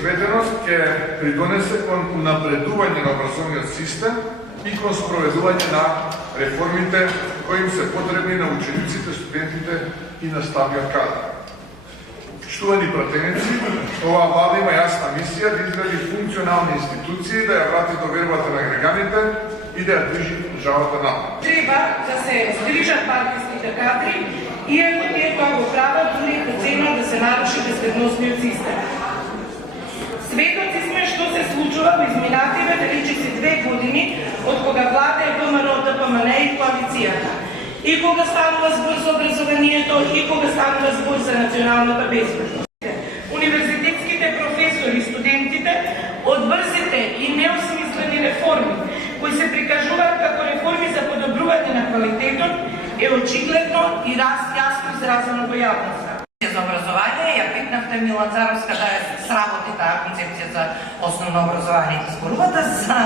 изведеност ќе придонесе кон унапредување на образовниот систем и кон спроведување на реформите кои им се потребни на учениците, студентите и наставниот кадар. Почитувани пратеници, оваа влада има јасна мисија да изгради функционални институции, да ја врати довербата на граѓаните и да ја движи државата напред. Треба да се згрижат партиските кадри, иако тие тоа го прават дури по цена да се наруши безбедносниот систем. Светоци сме што се случува во изминативе величици 2 години од кога влада е ВМРО, ДПМН и коалицијата. И кога станува збор за образованието, и кога станува збор за националната безбедност. Универзитетските професори и студентите од брзите и неосмислени реформи, кои се прикажуваат како реформи за подобрување на квалитетот, е очигледно и јасно изразено во јавноста. За образование, ја пикнавте Мила Царовска да е сработи таа концепција за основно образование. Зборувате за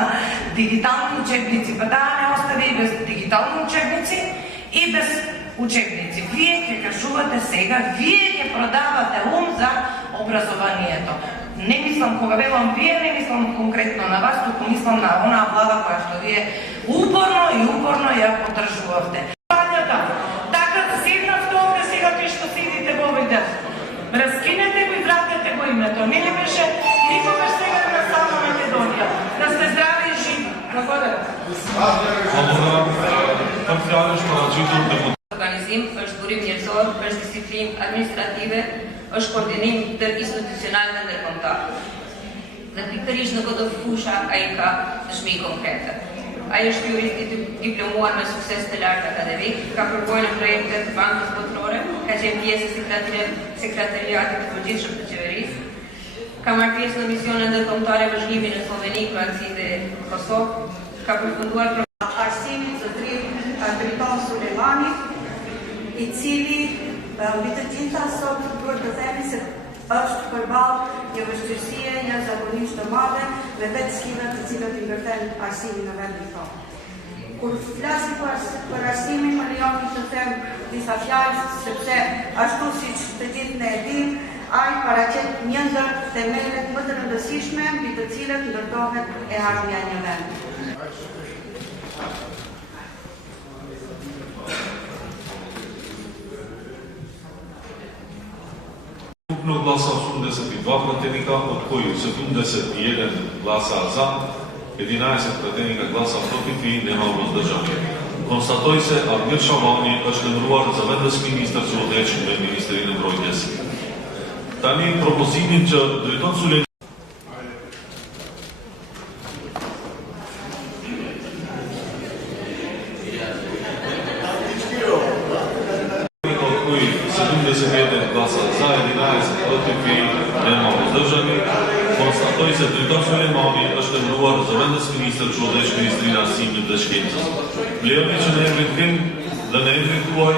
дигитални учебници, па таа не остави и без дигитални учебници и без учебници. Вие ќе кажувате сега, вие ќе продавате ум за образованието. Не мислам, кога велам вие, не мислам конкретно на вас, туку мислам на онаа влада која што вие упорно ја поддржувавте. Така седнавте овде сега ти што седите во овој дел. Раскинете го и вратете го името. Не ли беше никогаш сега на само Македонија. Да сте здрави и живи. Благодарам. Organizim është burim njerëzor, është disiplin administrative, është koordinim interinstitucional dhe ndërkombëtar. Dhe pikërisht në këtë fusha ai ka dëshmi konkrete. Ai është jurist i diplomuar me sukses të lartë akademik, ka përvojë në projekte të bankës botërore, ka qenë pjesë e sekretariatit të përgjithshëm të qeverisë, ka marrë pjesë në misione ndërkombëtare vëzhgimi në Sloveni, Kroaci dhe Kosovë, ka përfunduar arsimit të Triton Sulejmani, i cili mbi të gjitha sot duhet të themi se është përballë një vështirësie jashtëzakonisht të madhe me 8 sfida të cilat i ndërthen arsimin në vendin tonë. Kur flasim për arsimin, më lejoni të them disa fjalë, sepse ashtu siç të gjithë ne e dimë, ai paraqet një ndër themelet më të rëndësishme mbi të cilat ndërtohet e ardhmja e një vendi. Ukupno glasa 82 pratеnika, од кои 71 гласа за, 11 пратеника гласа против и нема воздржани. Констатои се Армир Шавални është lëndruar zëvendës ministër që udhëheqën me Ministerinë e Mbrojtjes. Tani propozimin që drejton Sulejmani glasa za, 11 protiv i nema vozdržani. Konstatoj se Triton Sulejmani është lëndruar zëvendës ministër që udhëheq Ministrinë e Arsimit dhe Shkencës. Leoni që në emrin tim dhe në emrin tuaj